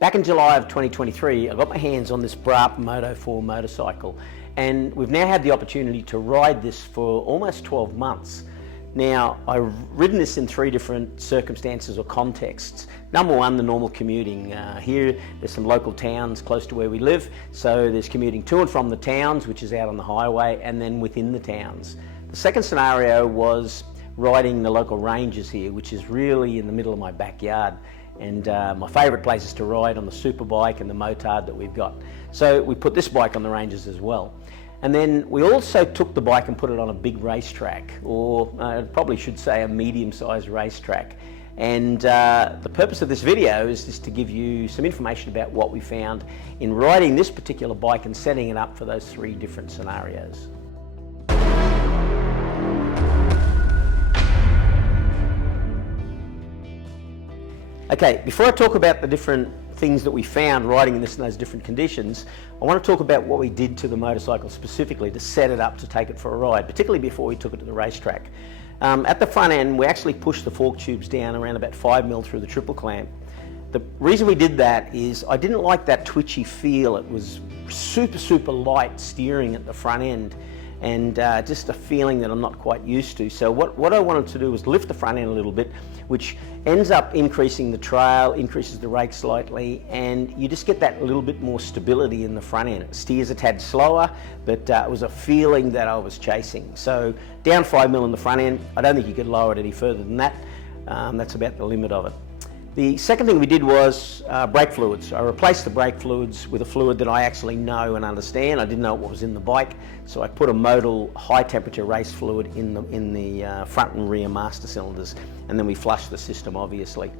Back in July of 2023, I got my hands on this Braaap Moto 4 motorcycle, and we've now had the opportunity to ride this for almost 12 months. Now, I've ridden this in three different circumstances or contexts. Number one, the normal commuting. Here, there's some local towns close to where we live, so there's commuting to and from the towns, which is out on the highway, and then within the towns. The second scenario was riding the local ranges here, which is really in the middle of my backyard. And my favourite places to ride on the super bike and the motard that we've got. So we put this bike on the ranges as well. And then we also took the bike and put it on a big racetrack, or I probably should say a medium-sized racetrack. And the purpose of this video is just to give you some information about what we found in riding this particular bike and setting it up for those three different scenarios. Okay, before I talk about the different things that we found riding in this in those different conditions, I want to talk about what we did to the motorcycle specifically to set it up to take it for a ride, particularly before we took it to the racetrack. At the front end, we actually pushed the fork tubes down around about 5mm through the triple clamp. The reason we did that is I didn't like that twitchy feel. It was super light steering at the front end, and just a feeling that I'm not quite used to. So what I wanted to do was lift the front end a little bit, which ends up increasing the trail, increases the rake slightly, and you just get that little bit more stability in the front end. It steers a tad slower, but it was a feeling that I was chasing. So down 5mm in the front end. I don't think you could lower it any further than that. That's about the limit of it. The second thing we did was brake fluids. I replaced the brake fluids with a fluid that I actually know and understand. I didn't know what was in the bike, so I put a modal high temperature race fluid in the front and rear master cylinders, and then we flushed the system, obviously.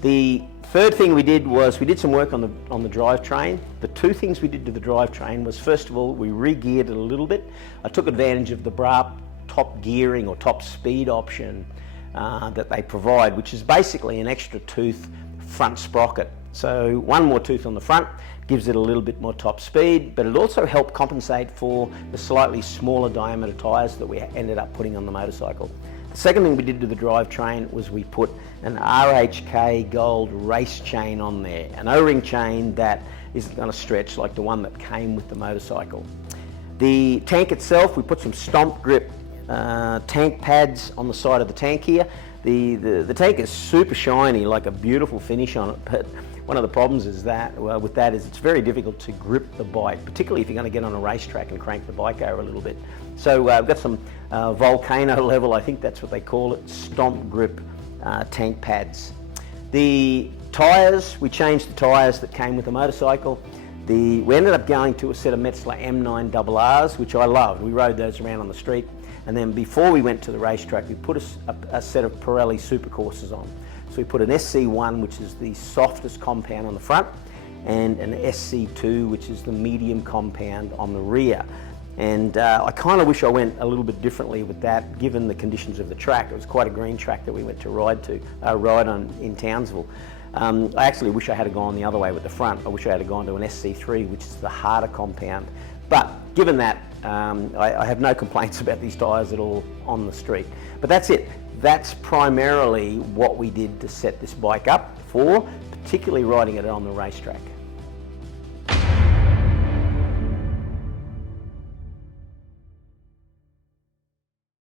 The third thing we did was we did some work on the drivetrain. The two things we did to the drivetrain was, first of all, we re-geared it a little bit. I took advantage of the Braaap top gearing or top speed option that they provide, which is basically an extra tooth front sprocket. So one more tooth on the front gives it a little bit more top speed, but it also helped compensate for the slightly smaller diameter tyres that we ended up putting on the motorcycle. The second thing we did to the drivetrain was we put an RHK Gold race chain on there, an O-ring chain that isn't going to stretch like the one that came with the motorcycle. The tank itself, we put some stomp grip tank pads on the side of the tank here. The tank is super shiny, like a beautiful finish on it, but one of the problems is that, well, with that is it's very difficult to grip the bike, particularly if you're going to get on a racetrack and crank the bike over a little bit. So we've got some volcano level, I think that's what they call it, stomp grip tank pads. The tyres, we changed the tyres that came with the motorcycle. We ended up going to a set of Metzler M9 RRs, which I loved. We rode those around on the street. And then before we went to the racetrack, we put a set of Pirelli Supercourses on. So we put an SC1, which is the softest compound on the front, and an SC2, which is the medium compound on the rear. And I kind of wish I went a little bit differently with that, given the conditions of the track. It was quite a green track that we went to ride on in Townsville. I actually wish I had gone the other way with the front. I wish I had gone to an SC3, which is the harder compound. But given that, I have no complaints about these tyres at all on the street. But that's it. That's primarily what we did to set this bike up for, particularly riding it on the racetrack.